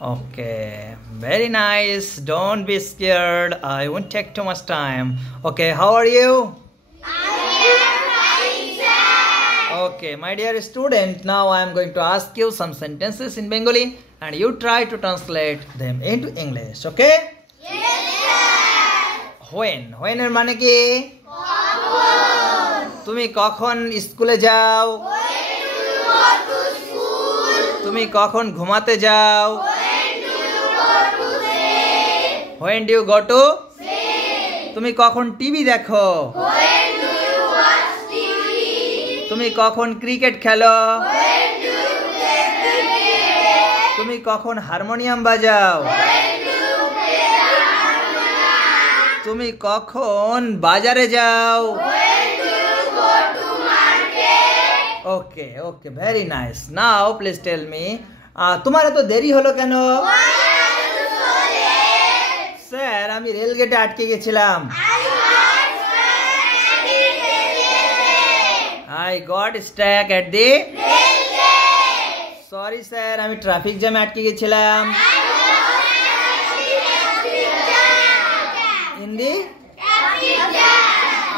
Okay, very nice. Don't be scared. I won't take too much time. Okay, how are you? Okay, my dear student, now I am going to ask you some sentences in Bengali and you try to translate them into English. Okay? Yes, sir. When এর মানে কি? তুমি কখন স্কুলে যাও? When do you go to school? তুমি কখন ঘুমাতে যাও? When do you go to sleep? When do you go to? Sleep. তুমি কখন টিভি দেখো? When do you watch TV? তুমি কখন ক্রিকেট খেলো? When do you play cricket? তুমি কখন হারমোনিয়াম বাজাও? When do you play the harmonium? তুমি কখন বাজারে যাও? When do you go to market? Okay, very nice. Now please tell me, তোমার এত দেরি হলো কেন? Why are you so late? Sir, আমি রেল গেটে আটকে গেছিলাম। I got stuck at the I got stuck at the rail gate. Sorry sir, আমি ট্রাফিক জ্যামে আটকে গেছিলাম। ইন দি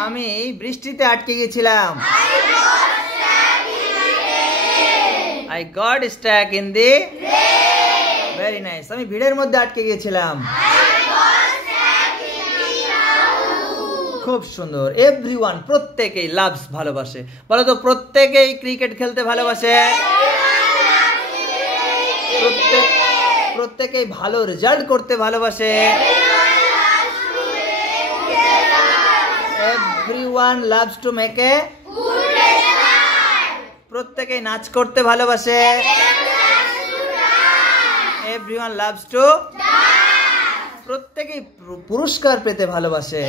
আমি বৃষ্টিতে আটকে গেছিলাম। I got stuck in the very nice. আমি ভিড়ের মধ্যে আটকে গেছিলাম। খুব সুন্দর। এভরিওয়ান, প্রত্যেকেই লাভস ভালোবাসে। বলো তো, প্রত্যেকেই ক্রিকেট খেলতে ভালোবাসে। প্রত্যেকেই ভালো রেজাল্ট করতে ভালোবাসে। Everyone loves to make a প্রত্যেকেই নাচ করতে ভালোবাসে। এভরিওয়ান লাভস টু প্রত্যেকেই পুরস্কার পেতে ভালোবাসে।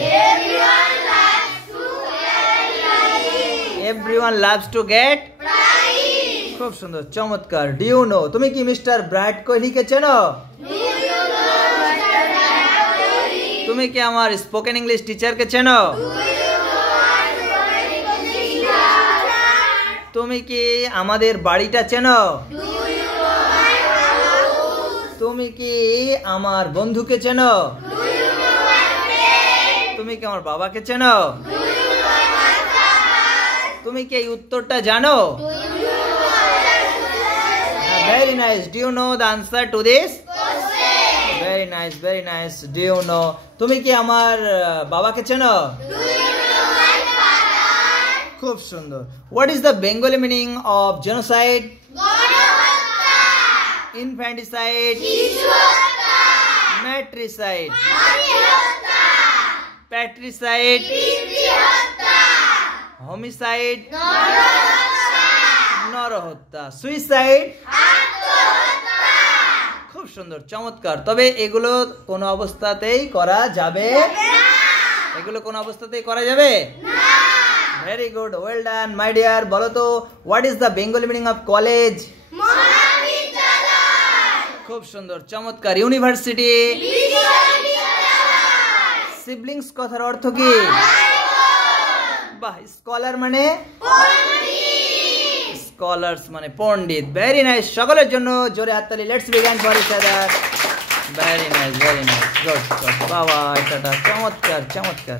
এভরিওয়ান লাভস টু গেট খুব সুন্দর, চমৎকার। ডু ইউ নো, তুমি কি মিস্টার বিরাট কোহলিকে চেনো? তুমি কি আমার স্পোকেন ইংলিশ টিচারকে চেনো? তুমি কি আমাদের বাড়িটা চেনো? তুমি কি আমার বন্ধুকে চেনো? তুমি কি আমার বাবাকে চেনো? তুমি কি এই উত্তরটা জানো? Very nice. Do you know the answer to this? Very nice. Do you know, তুমি কি আমার বাবাকে চেনো? খুব সুন্দর। What is the Bengali meaning of genocide? Infanticide, matricide, patricide, homicide, নরহত্যা, সুইসাইড। খুব সুন্দর, চমৎকার। তবে এগুলো কোনো অবস্থাতেই করা যাবে? এগুলো কোনো অবস্থাতেই করা যাবে? Very good, well done my dear. বলো তো, what is the Bengali meaning of college? খুব সুন্দর, চমৎকার। ইউনিভার্সিটি? সিবলিংস কথার অর্থ কি? বাহ। স্কলার মানে? স্কলার্স মানে পণ্ডিত। Very nice. সকলের জন্য জোরে হাততালি। Let's begin for each other. Very nice, good. বাবা, এটা চমৎকার।